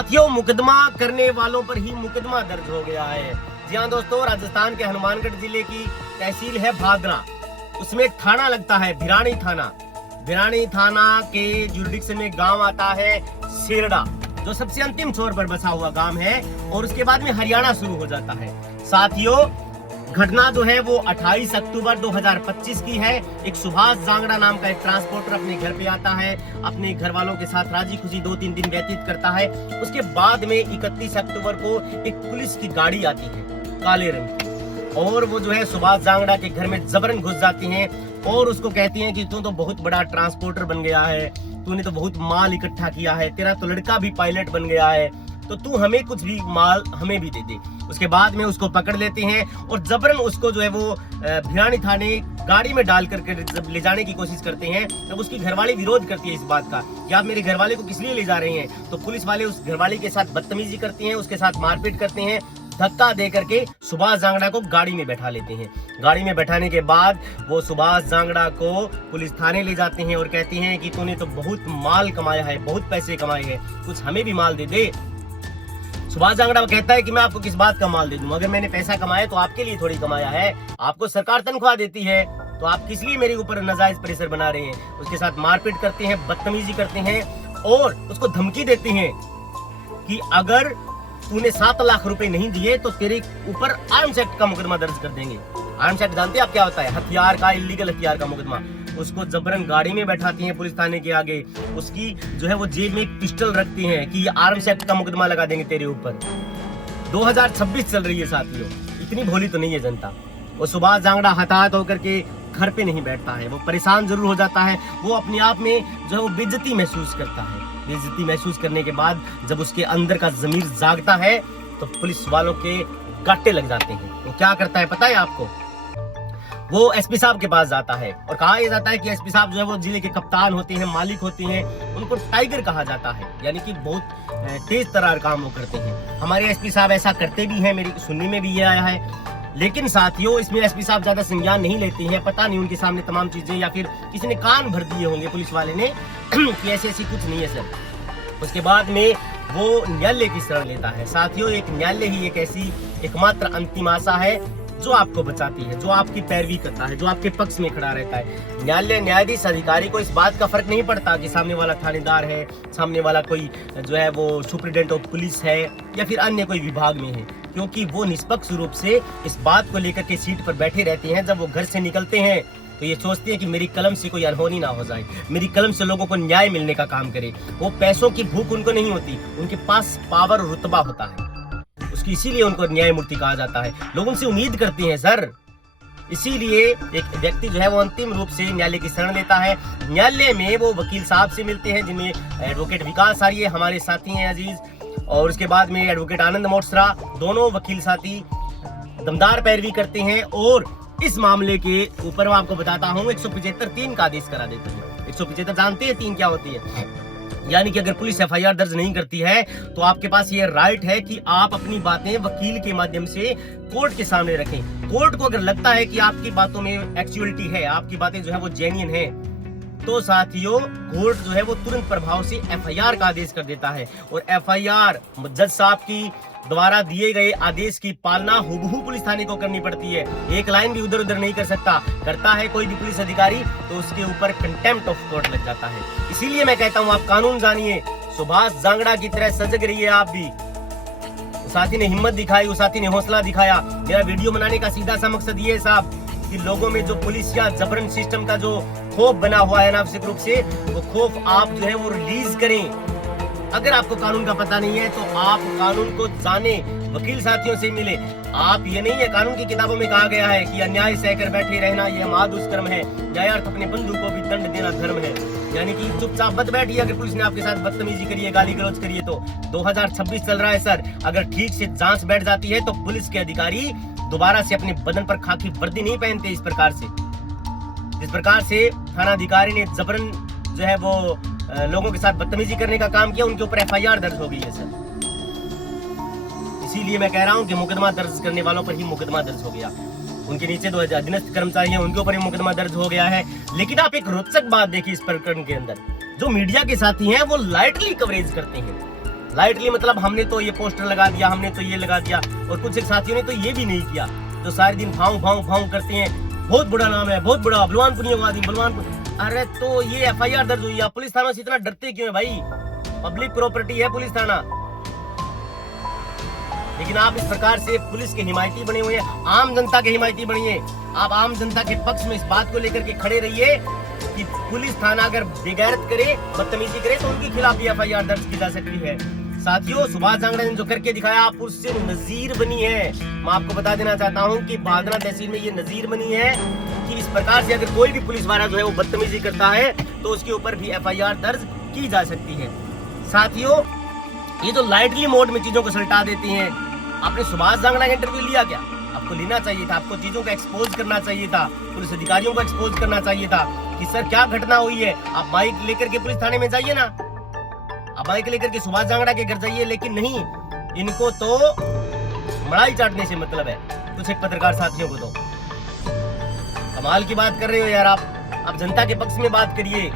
साथियों, मुकदमा करने वालों पर ही मुकदमा दर्ज हो गया है। जी हाँ दोस्तों, राजस्थान के हनुमानगढ़ जिले की तहसील है भादरा, उसमें थाना लगता है भिरानी थाना। भिरानी थाना के जुरिडिक्शन में गांव आता है सेरडा, जो सबसे अंतिम छोर पर बसा हुआ गांव है, और उसके बाद में हरियाणा शुरू हो जाता है। साथियों, घटना जो है वो 28 अक्टूबर 2025 की है। एक सुभाष जांगड़ा नाम का एक ट्रांसपोर्टर अपने घर पे आता है, अपने घर वालों के साथ राजी खुशी 2-3 दिन व्यतीत करता है। उसके बाद में 31 अक्टूबर को एक पुलिस की गाड़ी आती है काले रंग की, और वो जो है सुभाष जांगड़ा के घर में जबरन घुस जाती हैं और उसको कहती हैं कि तू तो बहुत बड़ा ट्रांसपोर्टर बन गया है, तूने तो बहुत माल इकट्ठा किया है, तेरा तो लड़का भी पायलट बन गया है, तो तू हमें कुछ भी माल हमें भी दे दे। उसके बाद में उसको पकड़ लेते हैं और जबरन उसको जो है वो भिरानी थाने गाड़ी में डाल करके जब ले जाने की कोशिश करते हैं, तब उसकी घरवाली विरोध करती है इस बात का कि आप मेरे घरवाले को किस लिए ले जा रहे हैं। तो पुलिस वाले उस घरवाली के साथ बदतमीजी करते हैं, उसके साथ मारपीट करते हैं, धक्का दे करके सुभाष जांगड़ा को गाड़ी में बैठा लेते हैं। गाड़ी में बैठाने के बाद वो सुभाष जांगड़ा को पुलिस थाने ले जाते हैं और कहते हैं कि तूने तो बहुत माल कमाया है, बहुत पैसे कमाए हैं, कुछ हमें भी माल दे दे। सुभाष जांगड़ा कहता है कि मैं आपको किस बात का माल दे दूं, अगर मैंने पैसा कमाया तो आपके लिए थोड़ी कमाया है, आपको सरकार तनख्वाह देती है, तो आप किस लिए मेरे ऊपर नाजायज प्रेशर बना रहे हैं। उसके साथ मारपीट करते हैं, बदतमीजी करते हैं और उसको धमकी देते हैं कि अगर तूने 7 लाख रुपए नहीं दिए तो तेरे ऊपर आर्म्स एक्ट का मुकदमा दर्ज कर देंगे। आर्म्स एक्ट जानते हैं आप क्या होता है? हथियार का, इलीगल हथियार का मुकदमा। उसको जबरन गाड़ी में बैठाती हैं पुलिस थाने के आगे, उसकी जो है वो जेब में एक पिस्टल रखती हैं कि ये आर्म्स एक्ट का मुकदमा लगा देंगे तेरे ऊपर। 2026 चल रही है साथियों, इतनी भोली तो नहीं है जनता। वो सुभाष जांगड़ा हताहत होकर के घर पे नहीं बैठता है, वो परेशान जरूर हो जाता है, वो अपने आप में जो है वो बेइज्जती महसूस करता है। बेइज्जती महसूस करने के बाद जब उसके अंदर का जमीर जागता है तो पुलिस वालों के गाटे लग जाते हैं। वो क्या करता है पता है आपको? वो एसपी साहब के पास जाता है और कहा यह जाता है कि एसपी साहब जो है वो जिले के कप्तान होते हैं, मालिक होते हैं, उनको टाइगर कहा जाता है, यानी कि बहुत तेज तर्रार काम वो करते हैं। हमारे एसपी साहब ऐसा करते भी हैं, मेरी सुनने में भी ये आया है। लेकिन साथियों, इसमें एसपी साहब ज्यादा संज्ञान नहीं लेते हैं, पता नहीं उनके सामने तमाम चीजें या फिर किसी ने कान भर दिए होंगे पुलिस वाले ने कि ऐसी ऐसी कुछ नहीं है सर। उसके बाद में वो न्यायालय की शरण लेता है। साथियों, एक न्यायालय ही एक ऐसी एकमात्र अंतिम आशा है जो आपको बचाती है, जो आपकी पैरवी करता है, जो आपके पक्ष में खड़ा रहता है। न्यायालय न्यायाधीश अधिकारी को इस बात का फर्क नहीं पड़ता कि सामने वाला थानेदार है, सामने वाला कोई जो है वो सुप्रिटेंडेंट ऑफ पुलिस है या फिर अन्य कोई विभाग में है, क्योंकि वो निष्पक्ष रूप से इस बात को लेकर के सीट पर बैठे रहते हैं। जब वो घर से निकलते हैं तो ये सोचते हैं कि मेरी कलम से कोई अनहोनी ना हो जाए, मेरी कलम से लोगों को न्याय मिलने का काम करे। वो पैसों की भूख उनको नहीं होती, उनके पास पावर और रुतबा होता है, उसकी इसीलिए उनको न्यायमूर्ति कहा जाता है। लोग उनसे उम्मीद करते हैं सर। इसीलिए एक व्यक्ति जो है वो अंतिम रूप से न्यायालय की शरण लेता है। न्यायालय में वो वकील साहब से मिलते हैं, जिनमें एडवोकेट विकास आर्य हमारे साथी हैं अजीज, और उसके बाद में एडवोकेट आनंद मोटसरा। दोनों वकील साथी दमदार पैरवी करते हैं और इस मामले के ऊपर मैं आपको बताता हूँ 175(3) का आदेश करा देते हैं। 175 जानते हैं 3 क्या होती है? यानी कि अगर पुलिस एफआईआर दर्ज नहीं करती है तो आपके पास ये राइट है कि आप अपनी बातें वकील के माध्यम से कोर्ट के सामने रखें। कोर्ट को अगर लगता है कि आपकी बातों में एक्चुअलिटी है, आपकी बातें जो है वो जेन्युइन है, तो साथियों कोर्ट जो है वो तुरंत प्रभाव से एफआईआर का आदेश कर देता है। और एफआईआर जज साहब की द्वारा दिए गए आदेश की पालना हुबहू पुलिस थाने को करनी पड़ती है। एक लाइन भी उधर उधर नहीं कर सकता। करता है कोई भी पुलिस अधिकारी तो उसके ऊपर कंटेम्प्ट ऑफ कोर्ट लग जाता है। इसीलिए मैं कहता हूँ आप कानून जानिए, सुभाष जांगड़ा की तरह सजग रहिए आप भी। उस साथी ने हिम्मत दिखाई, उस साथी ने हौसला दिखाया। मेरा वीडियो बनाने का सीधा सा मकसद ये है साहब कि लोगों में जो पुलिस या जबरन सिस्टम का जो खौफ बना हुआ है अनावश्यक रूप से, वो खौफ आप जो है वो रिलीज करें। अगर आपको कानून का पता नहीं है तो आप कानून को जाने, वकील साथियों से मिले। आप ये नहीं है, कानून की किताबों में कहा गया है कि अन्याय सहकर बैठे रहना यह महादुष्कर्म है, न्यायार्थ अपने बंधु को भी दंड देना धर्म है। यानी कि चुपचाप मत बैठिए अगर पुलिस ने आपके साथ बदतमीजी करी है, गाली गलौज करी है तो। 2026 चल रहा है सर, अगर ठीक से जांच बैठ जाती है तो पुलिस के अधिकारी दोबारा से अपने बदन पर खाकी वर्दी नहीं पहनते। इस प्रकार से थाना अधिकारी ने जबरन जो है वो लोगों के साथ बदतमीजी करने का काम किया, उनके ऊपर एफआईआर दर्ज हो गई है सर। इसीलिए मैं कह रहा हूं कि मुकदमा दर्ज करने वालों पर ही मुकदमा दर्ज हो गया। उनके नीचे 2 अधीनस्थ कर्मचारी हैं, उनके ऊपर ही मुकदमा दर्ज हो गया है। लेकिन आप एक रोचक बात देखिए इस प्रकरण के अंदर, जो मीडिया के साथी हैं वो लाइटली कवरेज करते हैं। लाइटली मतलब हमने तो ये पोस्टर लगा दिया, हमने तो ये लगा दिया, और कुछ एक साथियों ने तो ये भी नहीं किया, तो सारे दिन भाव भाव भाव करते हैं, बहुत बड़ा नाम है, बहुत बड़ा बलवानपुर, बलवानपुर। अरे तो ये एफआईआर दर्ज हुई, आप पुलिस थाना से इतना डरते क्यों है भाई? पब्लिक प्रॉपर्टी है पुलिस थाना। लेकिन आप इस प्रकार से पुलिस के हिमायती बने हुए हैं, आम जनता के हिमायती बनिए। आप आम जनता के पक्ष में इस बात को लेकर के खड़े रहिए कि पुलिस थाना अगर बेगैरत करे, बदतमीजी करे, तो उनके खिलाफ भी एफआईआर दर्ज की जा सकती है। साथियों, सुभाष जांगड़ा ने जो करके दिखाया, आप उससे नजीर बनी है। मैं आपको बता देना चाहता हूं कि भादरा तहसील में ये नजीर बनी है कि इस प्रकार से अगर कोई भी पुलिस वाला जो है वो बदतमीजी करता है तो उसके ऊपर भी एफआईआर दर्ज की जा सकती है। साथियों, ये जो लाइटली मोड में चीजों को सल्टा देती हैं, आपने सुभाष जांगड़ा का इंटरव्यू लिया क्या? आपको लेना चाहिए था, आपको चीजों को एक्सपोज करना चाहिए था, पुलिस अधिकारियों को एक्सपोज करना चाहिए था कि सर क्या घटना हुई है। आप बाइक लेकर के पुलिस थाने में जाइए ना, आप बाइक लेकर के सुभाष जांगड़ा के घर जाइए। लेकिन नहीं, इनको तो मड़ाई चाटने से मतलब है, कुछ एक पत्रकार साथियों को तो। कमाल की बात कर रहे हो यार आप जनता के पक्ष में बात करिए।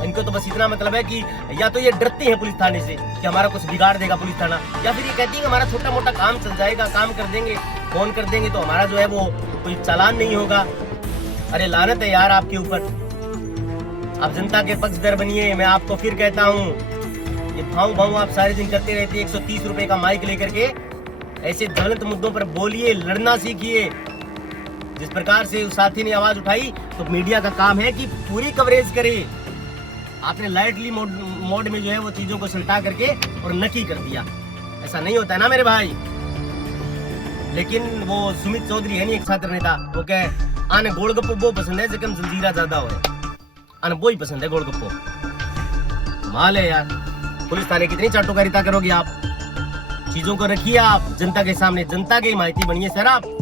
इनको तो बस इतना मतलब है कि या तो ये डरते हैं पुलिस थाने से कि हमारा कुछ बिगाड़ देगा पुलिस थाना, या फिर ये कहती है हमारा छोटा मोटा काम चल जाएगा, काम कर देंगे, फोन कर देंगे तो हमारा जो है वो कोई चालान नहीं होगा। अरे लानत है यार आपके ऊपर। आप जनता के पक्षधर बनिए। मैं आपको फिर कहता हूँ, ये भाव भाव आप सारे दिन करते रहते हैं। 130 रुपए का माइक लेकर के ऐसे ज्वलंत मुद्दों पर बोलिए, लड़ना सीखिए। जिस प्रकार से उस साथी ने आवाज उठाई, तो मीडिया का काम है कि पूरी कवरेज करे। आपने लाइटली मोड में जो है वो चीजों को सल्टा करके और नकी कर दिया। ऐसा नहीं होता है ना मेरे भाई। लेकिन वो सुमित चौधरी है नहीं, एक छात्र नेता, वो कहे आने गोलगप्पो वो पसंद है जकम जलजीरा ज्यादा हो, आने वो ही पसंद है गोलगप्पो। माल है यार, पुलिस थाने कितनी चाटुकारिता करोगे आप? चीजों को रखिए आप जनता के सामने, जनता के हिमायती बनिए सर आप।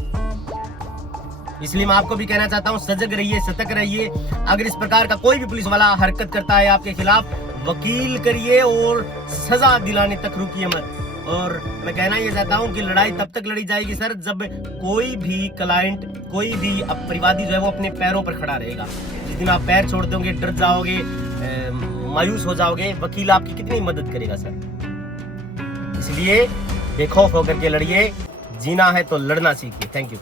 इसलिए मैं आपको भी कहना चाहता हूँ, सजग रहिए, सतर्क रहिए। अगर इस प्रकार का कोई भी पुलिस वाला हरकत करता है आपके खिलाफ, वकील करिए और सजा दिलाने तक रुकिए मत। और मैं कहना ये चाहता हूँ कि लड़ाई तब तक लड़ी जाएगी सर जब कोई भी क्लाइंट, कोई भी अपराधी जो है वो अपने पैरों पर खड़ा रहेगा। जिस दिन आप पैर छोड़ दोगे, डर जाओगे, मायूस हो जाओगे, वकील आपकी कितनी मदद करेगा सर। इसलिए बेखौफ होकर के लड़िए, जीना है तो लड़ना सीखिए। Thank you.